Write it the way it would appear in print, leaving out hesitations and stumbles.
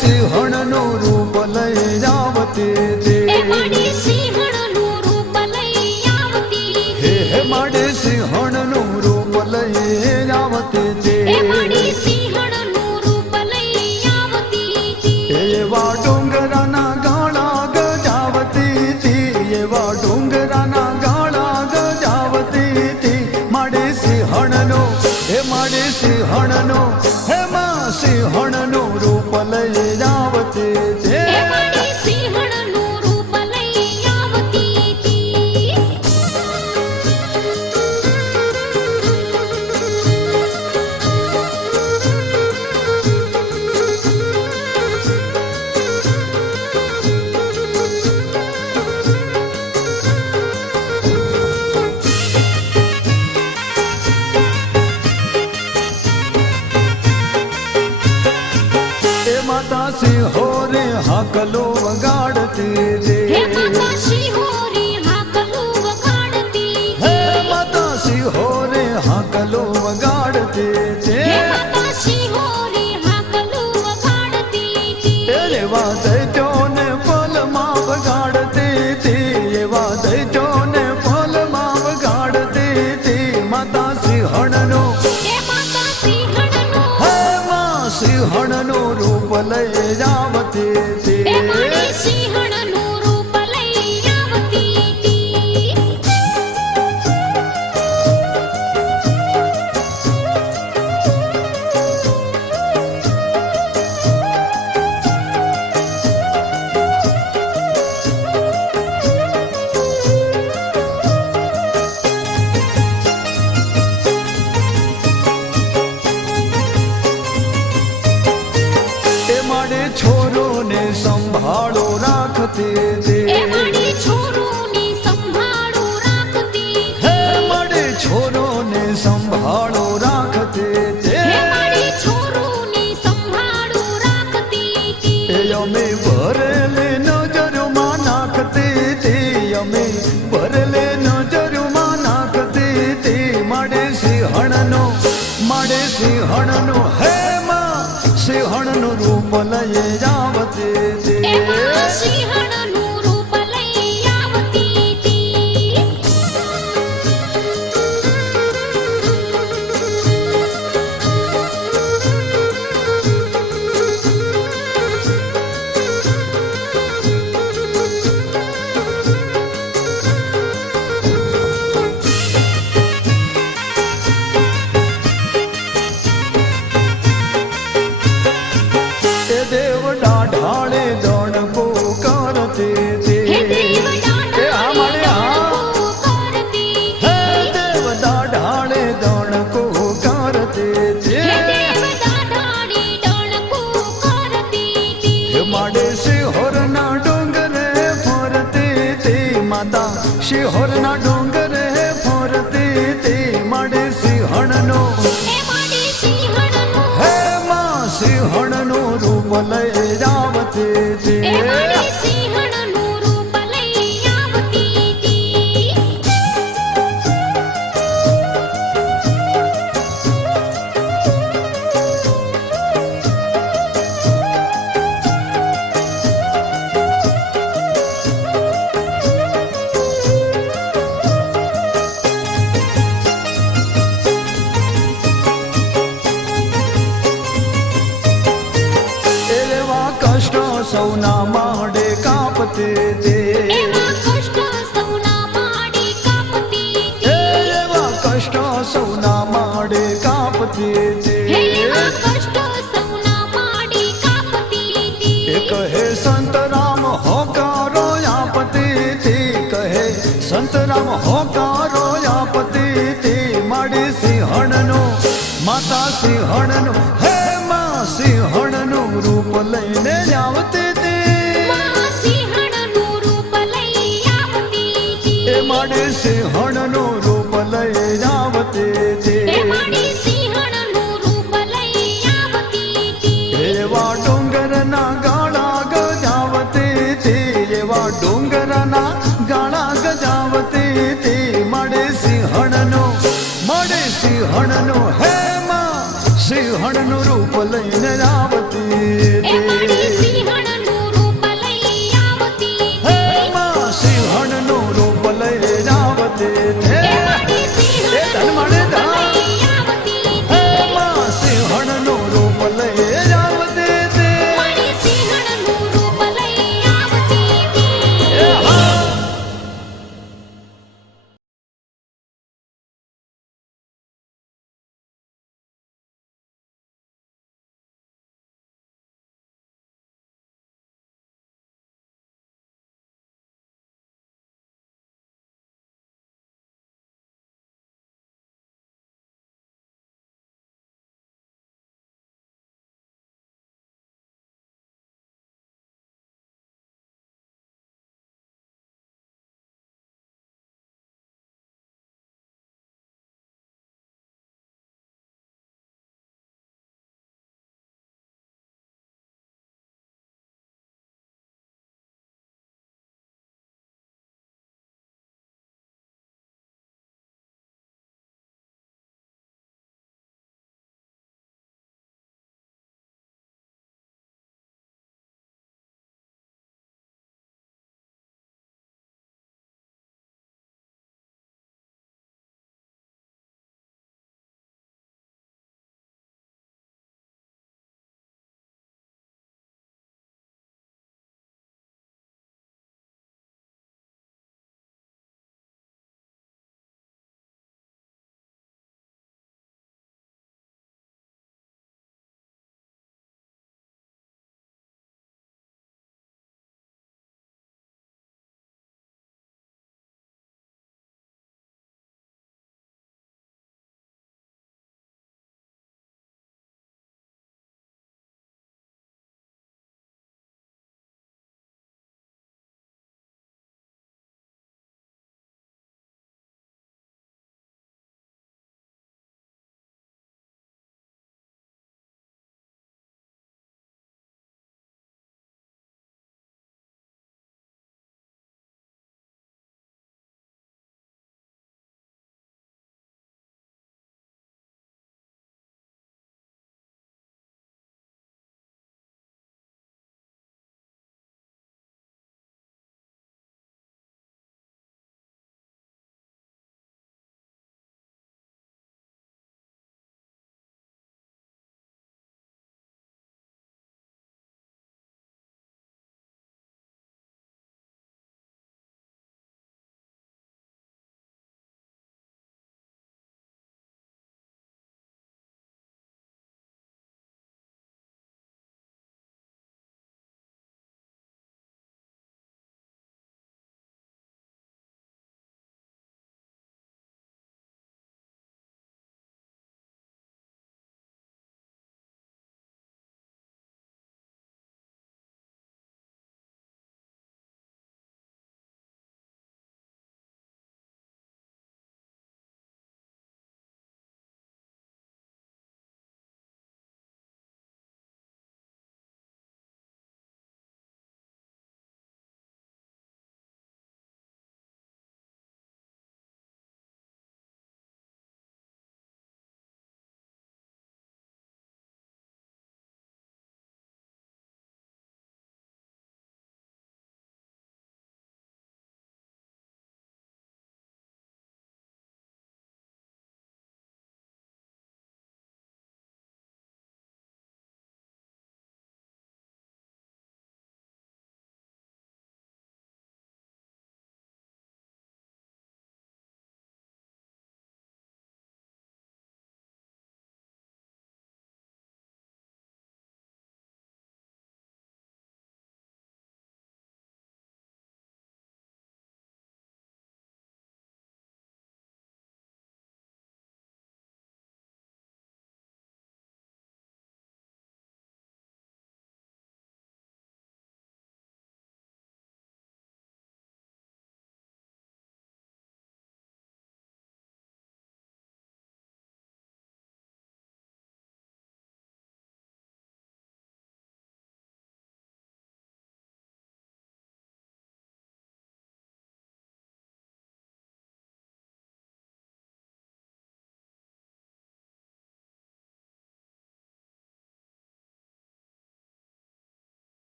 સિંહણનું રૂપ લઈ આવતી હે માડે સિંહણનું રૂપ લઈ આવતી એવા ડુંગરાના ગાળા ગજાવતી એવા ડુંગરાના ગાળા ગજાવતી માડે સિંહણનો હે માડે સિંહણનો હે માં સિંહણનું રૂપ લઈ આવતી माता सिंहोरे हाकलो वगाड़ती हे माता सिंहोरे हाकलो वगाड़ती हे माता सिंहोरे हाकलो वगाड़ती हे माता सिंहोरे हाकलो वगाड़ती तेरे वादैत्यों ने पल मां वगाड़ती थी ये वादैत्यों ने पल मां वगाड़ती थी माता सिंहणनो हे माता सिंहणनो हे मां सिंहणनो रूप लई आवती थी हे माडे सिंहणनो रूप लई आवती थी माडे छोरो ने संभाळो राखती थी हे माडे छोरो ने संभाळो राखती हे माडे छोरो ने संभाळो राखती थी हे माडे छोरो ने संभाळो राखती यमे भरेले नजरमा नाखती थी यमे भरेले नजरमा नाखती थी माडे सिंहणनो हे मां सिंहणनु रूप लई आवती थी हे मां सिंहणनु रूप लई आवती थी देव डाढाळे दणको करते थी हे देव डाढाळे करती हे देव डाढाळे दणको करते थी हे देव डाढाळे दणको करती हे माडे सिंहोरना डोंगरे फरते थी माता सिंहोरना डोंगरे फरते थी माडे सिंहणनो हे माडे सिंहणनो हे मां सिंहणनो रूप लई आवती थी हे माडे सिंहणनो रूप लई आवती थी एवा कष्ट सौना माडे कापते थी एवा कष्ट सौना माडे कापती एवा कष्ट सौना माडे कापते थी एवा कष्ट सौना माडे कापती कहे संत राम होकारो आपती थी कहे संत राम होकारो आपती थी माडे सिंहणनो माता सिंहणनो हे मां सिंहणनो